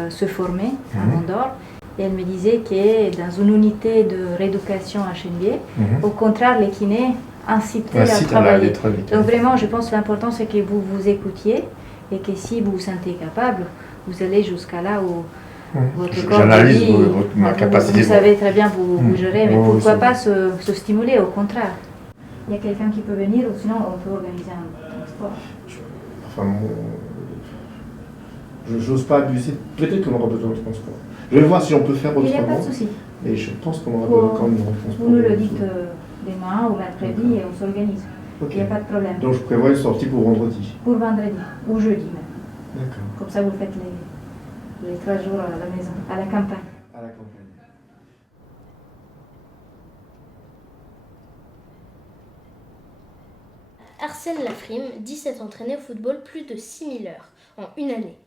se former à Andorre. Et elle me disait que dans une unité de rééducation à Chenvier, au contraire, les kinés incitaient à travailler. Donc vraiment, je pense que l'important, c'est que vous vous écoutiez et que si vous vous sentez capable, vous allez jusqu'à là où votre corps dit, ma capacité. Vous savez très bien vous gérer, mais pourquoi pas se stimuler, au contraire. Il y a quelqu'un qui peut venir ou sinon on peut organiser un sport. Enfin, je n'ose pas abuser. Peut-être qu'on aura besoin de transport. Je vais voir si on peut faire autrement. Il n'y a pas de souci. Et je pense qu'on aura besoin quand même de transport. Vous nous le dites demain ou mercredi et on s'organise. Il n'y a pas de problème. Donc je prévois une sortie pour vendredi. Pour vendredi ou jeudi même. D'accord. Comme ça vous faites les 3 jours à la maison, à la campagne. À la campagne. Arcel Lafrime dit s'être entraîné au football plus de 6000 heures en une année.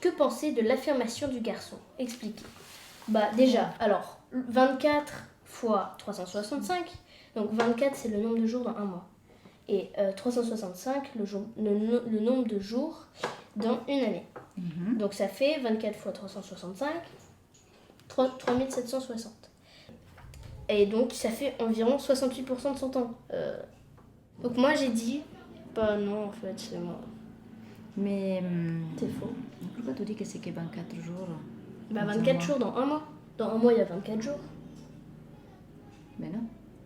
Que penser de l'affirmation du garçon? Expliquez. Bah déjà, alors, 24 fois 365, donc 24 c'est le nombre de jours dans un mois. Et 365, le nombre de jours dans une année. Donc ça fait 24 fois 365, 3760. Et donc ça fait environ 68% de son temps. Donc moi j'ai dit, bah non en fait c'est moi. Mais c'est faux. Pourquoi tu dis que c'est que 24 jours? Bah 24 jours dans un mois. Dans un mois il y a 24 jours. Mais non.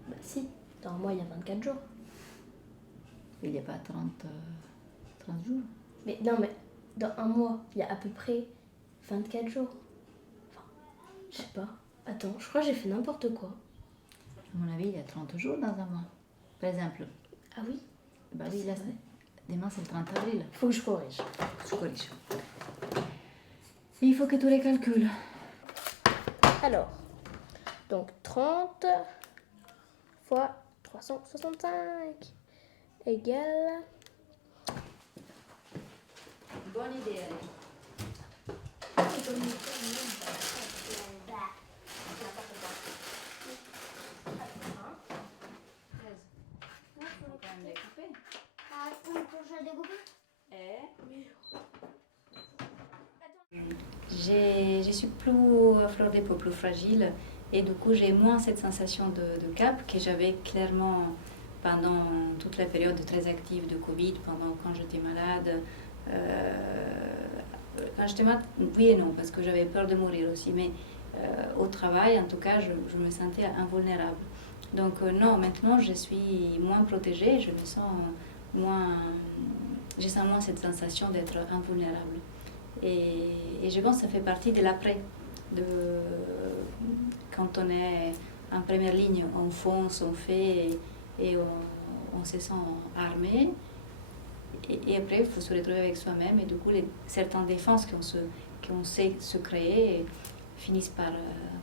Bah si, dans un mois il y a 24 jours. Il n'y a pas 30 jours. Mais non mais dans un mois il y a à peu près 24 jours. Enfin, je sais pas. Attends, je crois que j'ai fait n'importe quoi. À mon avis il y a 30 jours dans un mois. Par exemple. Ah oui? Bah oui, là demain c'est le 30 avril. Faut que je corrige. Je corrige. Il faut que tu les calcules. Alors, donc 30 fois 365 égale... Bonne idée, Je suis plus à fleur de peau, plus fragile et du coup j'ai moins cette sensation de cap que j'avais clairement pendant toute la période très active de Covid, pendant quand j'étais malade. Quand j'étais malade, oui et non, parce que j'avais peur de mourir aussi, mais au travail en tout cas je me sentais invulnérable. Donc non, maintenant je suis moins protégée, je sens moins cette sensation d'être invulnérable. Et je pense que ça fait partie de l'après. Quand on est en première ligne, on fonce, on fait et on se sent armé. Et après, il faut se retrouver avec soi-même. Et du coup, certaines défenses qu'on sait se créer finissent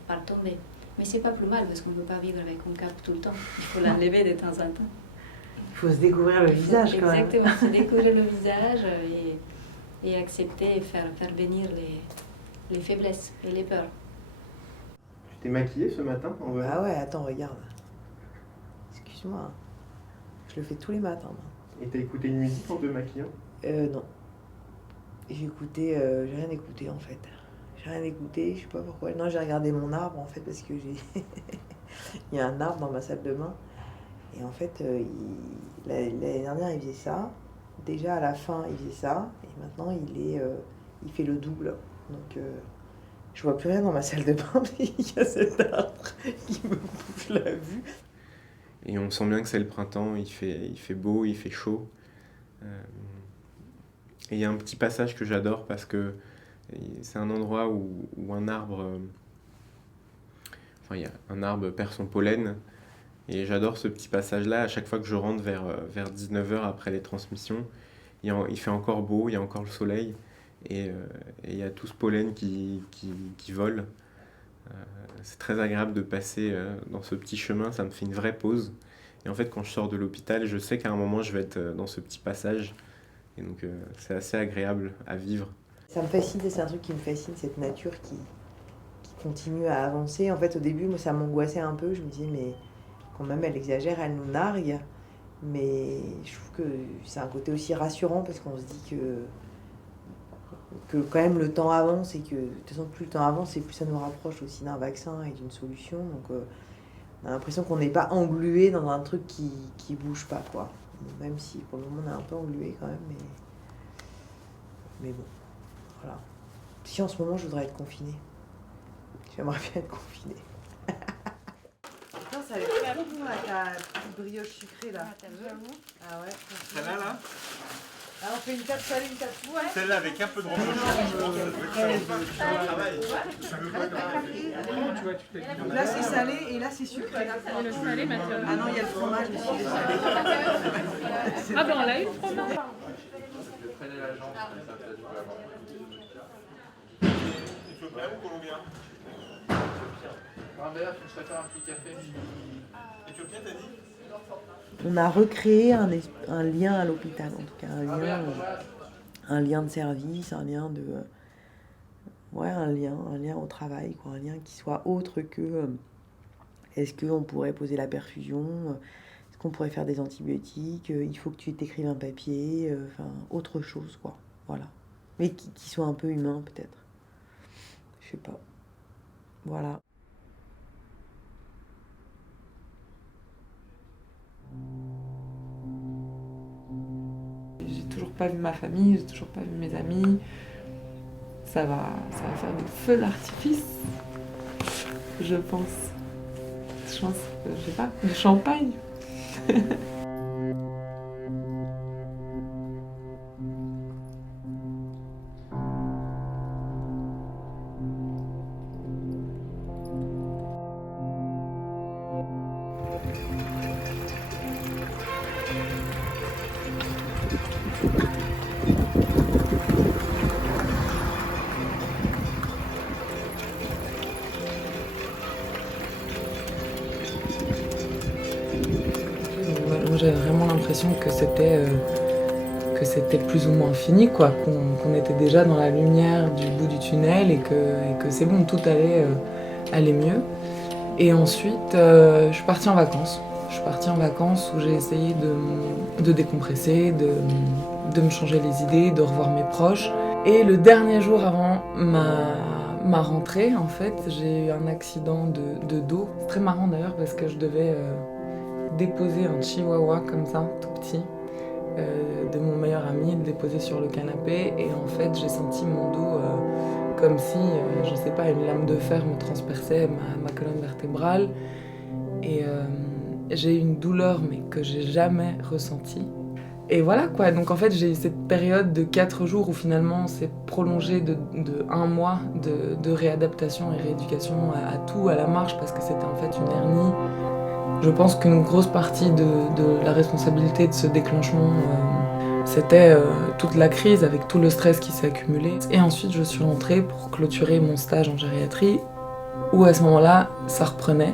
par tomber. Mais c'est pas plus mal parce qu'on ne peut pas vivre avec un cap tout le temps. Il faut l'enlever de temps en temps. Il faut se découvrir le visage quand même. Exactement, se découvrir le visage et accepter et faire venir les faiblesses et les peurs. T'es maquillée ce matin en vrai? Ah ouais, attends, regarde. Excuse-moi. Je le fais tous les matins. Et t'as écouté une musique en te maquillant? Non. J'ai rien écouté en fait. J'ai rien écouté, je sais pas pourquoi. Non, j'ai regardé mon arbre en fait parce que j'ai... Il y a un arbre dans ma salle de bain. Et en fait, l'année dernière, il faisait ça. Déjà à la fin, il faisait ça. Et maintenant, il fait le double. Donc, je vois plus rien dans ma salle de bain, mais il y a cet arbre qui me bouffe la vue. Et on sent bien que c'est le printemps, il fait beau, il fait chaud. Et il y a un petit passage que j'adore parce que c'est un endroit où un arbre... Enfin, il y a un arbre perd son pollen. Et j'adore ce petit passage-là. À chaque fois que je rentre vers 19h après les transmissions, il fait encore beau, il y a encore le soleil. Et il y a tout ce pollen qui vole. C'est très agréable de passer dans ce petit chemin, ça me fait une vraie pause. Et en fait, quand je sors de l'hôpital, je sais qu'à un moment, je vais être dans ce petit passage. Et donc, c'est assez agréable à vivre. Ça me fascine, c'est un truc qui me fascine, cette nature qui continue à avancer. En fait, au début, moi, ça m'angoissait un peu. Je me disais, mais quand même, elle exagère, elle nous nargue. Mais je trouve que c'est un côté aussi rassurant parce qu'on se dit que quand même le temps avance et que de toute façon plus le temps avance et plus ça nous rapproche aussi d'un vaccin et d'une solution. Donc on a l'impression qu'on n'est pas englué dans un truc qui bouge pas quoi. Même si pour le moment on est un peu englué quand même, mais bon, voilà. Si en ce moment je voudrais être confinée. J'aimerais bien être confinée. Putain, ça a l'air très bon là, ta petite brioche sucrée là. Ah ouais. Celle-là là? Ah, on fait une tarte salée, une tarte ouais. Celle-là avec un peu de reblochon, je pense que ça veut pas travail. Donc là c'est salé et là c'est sucré. Le salé maintenant. Ah non, il y a le fromage, mais c'est salé. Ah ben on l'a eu le fromage. Je prenais la jambe, ça peut-être pas avant. Éthiopien ou colombien? Rambert, je serais faire un petit café. Éthiopien, t'as dit? On a recréé un lien à l'hôpital, en tout cas, un lien de service, un lien de... Ouais, un lien au travail, quoi, un lien qui soit autre que... Est-ce qu'on pourrait poser la perfusion? Est-ce qu'on pourrait faire des antibiotiques? Il faut que tu t'écrives un papier, enfin, autre chose, quoi, voilà. Mais qui soit un peu humain, peut-être. Je sais pas. Voilà. J'ai toujours pas vu ma famille, j'ai toujours pas vu mes amis. Ça va faire des feux d'artifice, je pense. Je sais pas, du champagne. J'avais vraiment l'impression que c'était plus ou moins fini, quoi, qu'on était déjà dans la lumière du bout du tunnel et que c'est bon, tout allait mieux. Et ensuite, je suis partie en vacances. Je suis partie en vacances où j'ai essayé de décompresser, de me changer les idées, de revoir mes proches. Et le dernier jour avant ma rentrée, en fait, j'ai eu un accident de dos. C'est très marrant d'ailleurs parce que je devais déposer un chihuahua comme ça, tout petit, de mon meilleur ami, le déposer sur le canapé. Et en fait, j'ai senti mon dos comme si, je sais pas, une lame de fer me transperçait ma colonne vertébrale. Et j'ai eu une douleur, mais que j'ai jamais ressentie. Et voilà quoi, donc en fait j'ai eu cette période de 4 jours où finalement c'est prolongé de 1 mois de réadaptation et rééducation à tout, à la marche, parce que c'était en fait une hernie. Je pense qu'une grosse partie de la responsabilité de ce déclenchement, c'était toute la crise avec tout le stress qui s'est accumulé. Et ensuite je suis rentrée pour clôturer mon stage en gériatrie, où à ce moment-là ça reprenait.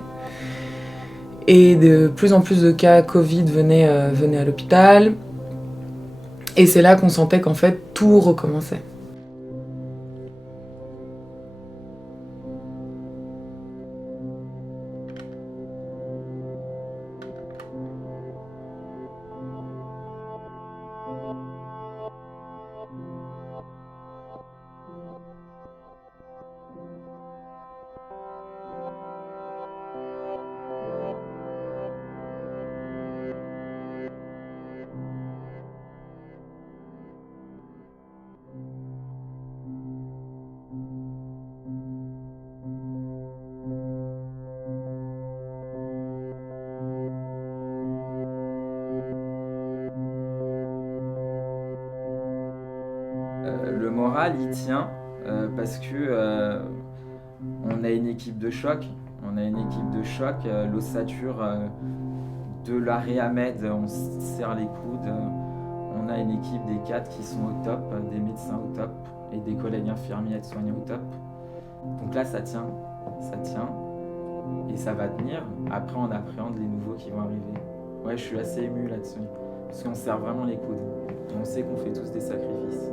Et de plus en plus de cas Covid venaient à l'hôpital. Et c'est là qu'on sentait qu'en fait tout recommençait. Le moral, il tient parce que on a une équipe de choc. On a une équipe de choc. L'ossature de l'arrêt Ahmed, on se serre les coudes. On a une équipe des 4 qui sont au top, des médecins au top et des collègues infirmiers aides-soignants au top. Donc là, ça tient et ça va tenir. Après, on appréhende les nouveaux qui vont arriver. Ouais, je suis assez ému là-dessus parce qu'on se serre vraiment les coudes. Et on sait qu'on fait tous des sacrifices.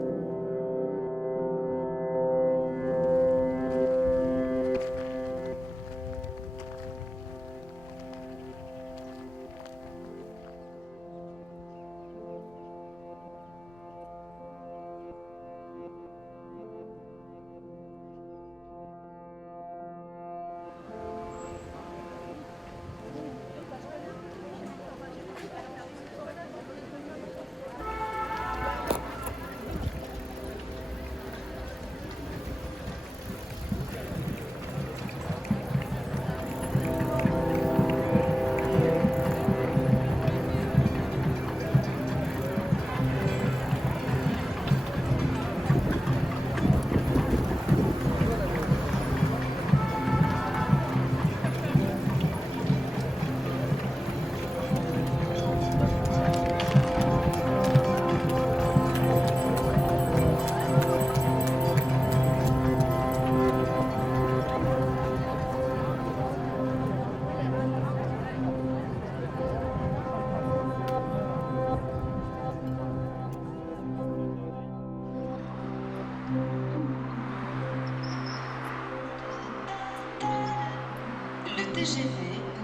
TGV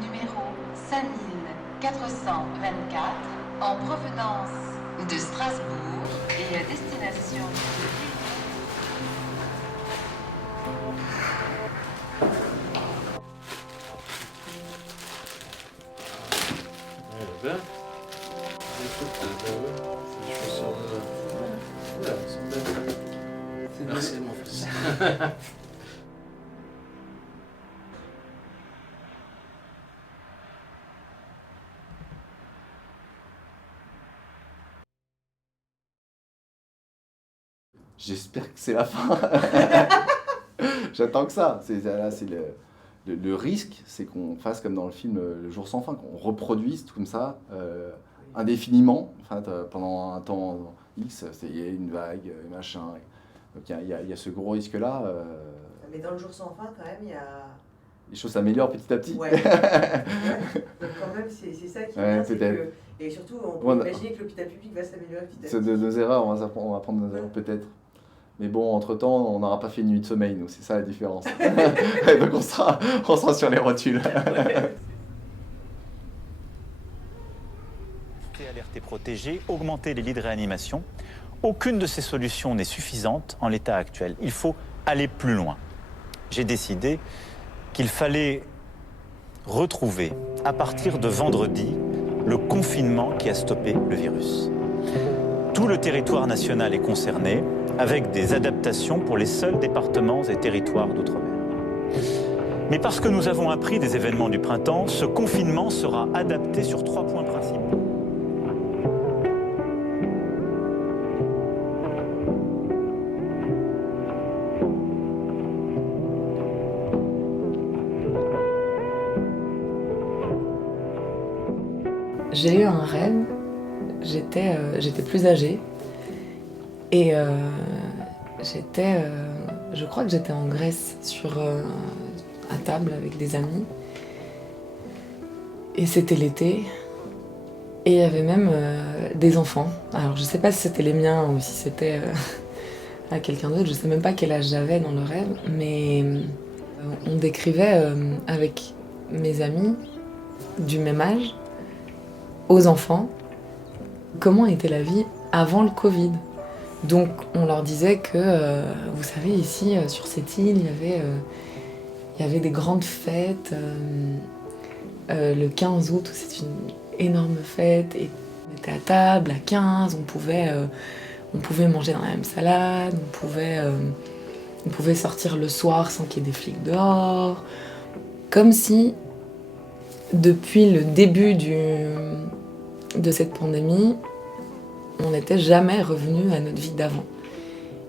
numéro 5424 en provenance de Strasbourg et à destination Merci, mon fils. J'espère que c'est la fin. J'attends que ça. Là, c'est le risque, c'est qu'on fasse comme dans le film Le Jour sans fin, qu'on reproduise tout comme ça, indéfiniment, enfin, pendant un temps X, il y a une vague, machin. Donc il y a ce gros risque-là. Mais dans Le Jour sans fin, quand même, il y a... Les choses s'améliorent petit à petit. Ouais. Donc quand même, c'est ça qui est bien, c'est que... Et surtout, on peut imaginer que l'hôpital public va s'améliorer petit à petit. C'est de nos erreurs, on va apprendre de nos erreurs peut-être. Mais bon, entre-temps, on n'aura pas fait une nuit de sommeil, nous, c'est ça la différence. Donc on sera sur les rotules. Alerter, protéger, augmenter les lits de réanimation. Aucune de ces solutions n'est suffisante en l'état actuel. Il faut aller plus loin. J'ai décidé qu'il fallait retrouver, à partir de vendredi, le confinement qui a stoppé le virus. Tout le territoire national est concerné, avec des adaptations pour les seuls départements et territoires d'outre-mer. Mais parce que nous avons appris des événements du printemps, ce confinement sera adapté sur 3 points principaux. J'ai eu un rêve, j'étais plus âgée et je crois que j'étais en Grèce à table avec des amis et c'était l'été et il y avait même des enfants. Alors je sais pas si c'était les miens ou si c'était à quelqu'un d'autre, je sais même pas quel âge j'avais dans le rêve, mais on décrivait avec mes amis du même âge aux enfants comment était la vie avant le Covid. Donc on leur disait que, vous savez, ici, sur cette île, il y avait des grandes fêtes. Le 15 août, c'est une énorme fête. Et on était à table à 15, on pouvait manger dans la même salade, on pouvait sortir le soir sans qu'il y ait des flics dehors. Comme si, depuis le début de cette pandémie, on n'était jamais revenu à notre vie d'avant.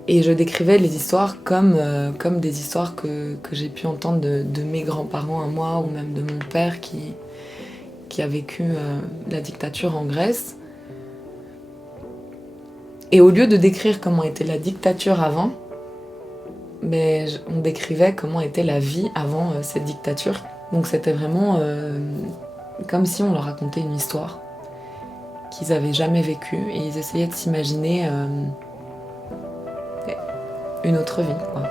Et je décrivais les histoires comme des histoires que j'ai pu entendre de mes grands-parents à moi, ou même de mon père qui a vécu la dictature en Grèce. Et au lieu de décrire comment était la dictature avant, mais on décrivait comment était la vie avant cette dictature. Donc c'était vraiment comme si on leur racontait une histoire qu'ils n'avaient jamais vécue, et ils essayaient de s'imaginer une autre vie, quoi.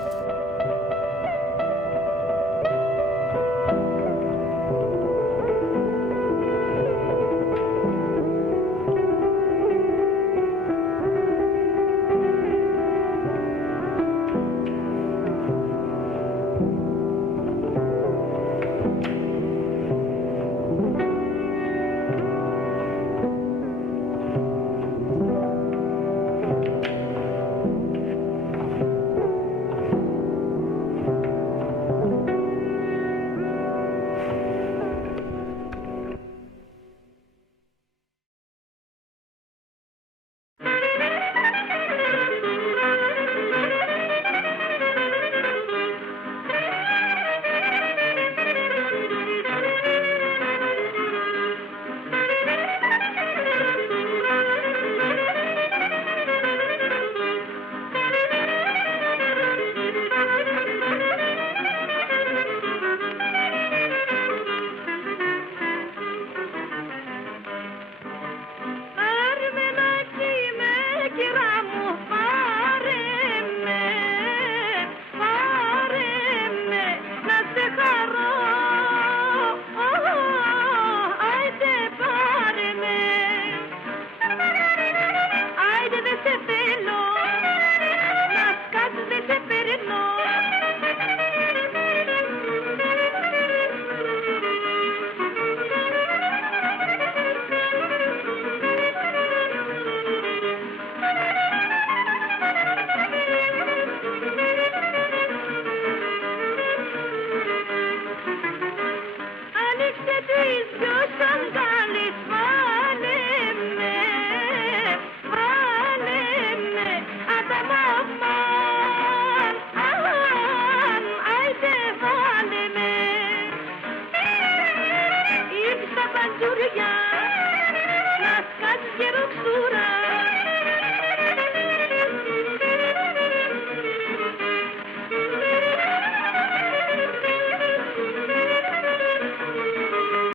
Surya